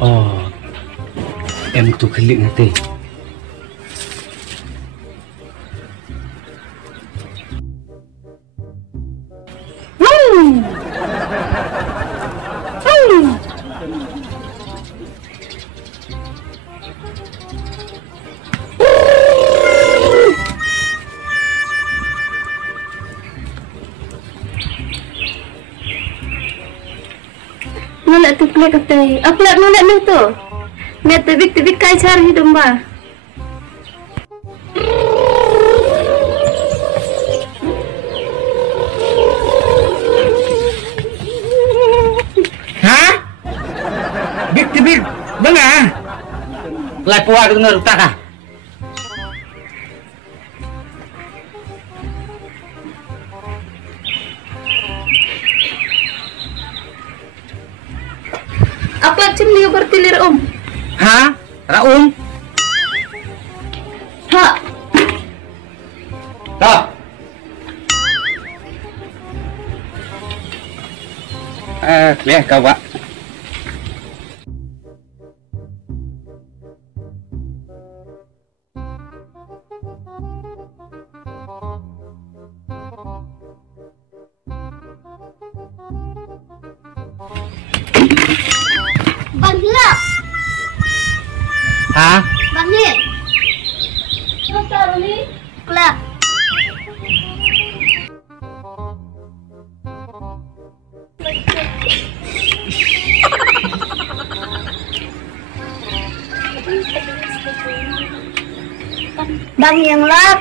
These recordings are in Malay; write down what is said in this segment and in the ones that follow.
Oh, em tu klik nanti. Nolak tu plek katai. Apa nolak ni tu? Net tebik kai cari domba. Hah? Bik dengar? Lepua dengar tak ah? Apa cemli bertilir Hah? Raum? Ha. Tak. Ya kau pak. Banhila. Hah? Banhil. Apa ni? Kelak. Bang yang lap.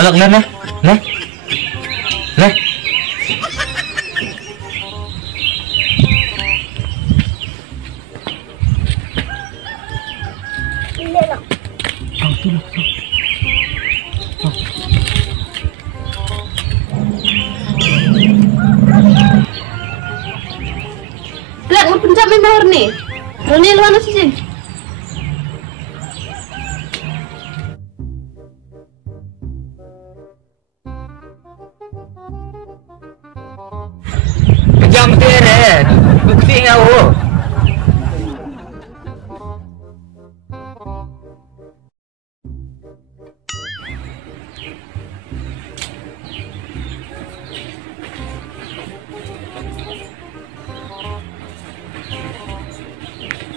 Alak na. Kelak mau pencap memang ni. Roni luar nasi sih. Jam tere, bukti ngau.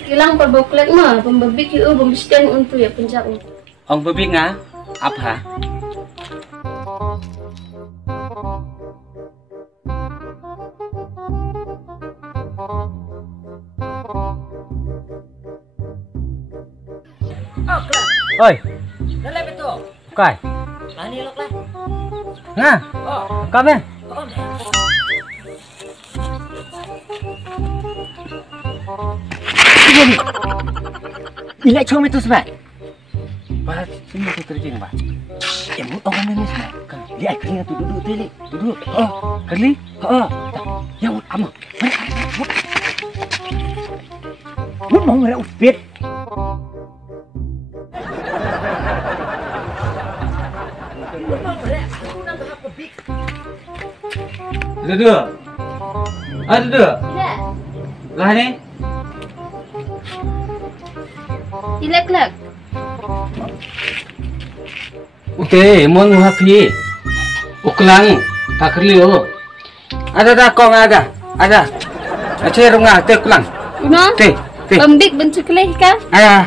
Hilang perboklet mah, pembebik itu pembestian untuk ya pencap. Ông biết ngá, ấp hả? Oi, Dale betul. kai, Ani lok lah. ngá, Oh, kau ben. oh. Bila cuma itu sebab. Bahat semua tu terjadi bah. Yang buat orang ini sebab. Kan dia kali tu duduk tadi, duduk. Oh, kali. Oh, ya buat ama. Buat mau mereka upit. Duduk. Ah duduk. Ya. Lah ni. Ilak. Okey, mau hafi. Uklang tak kerliu. Ada kong ada. Aceh runga te kulang. Una? Te. Pembik bentuk kelih kan? Ada.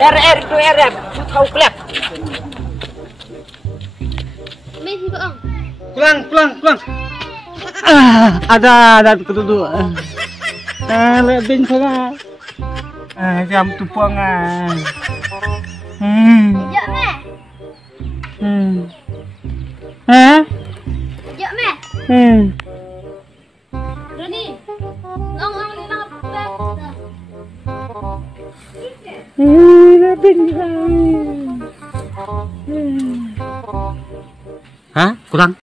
RR itu RR. Tahu kelak. Meh bang. Kulang. Ada duduk. Lebih salah. Jam tu puangan. Jak meh. Hah? Jak meh. Roni. Ngong ni nak apa? Lebih salah. Hah? Kurang?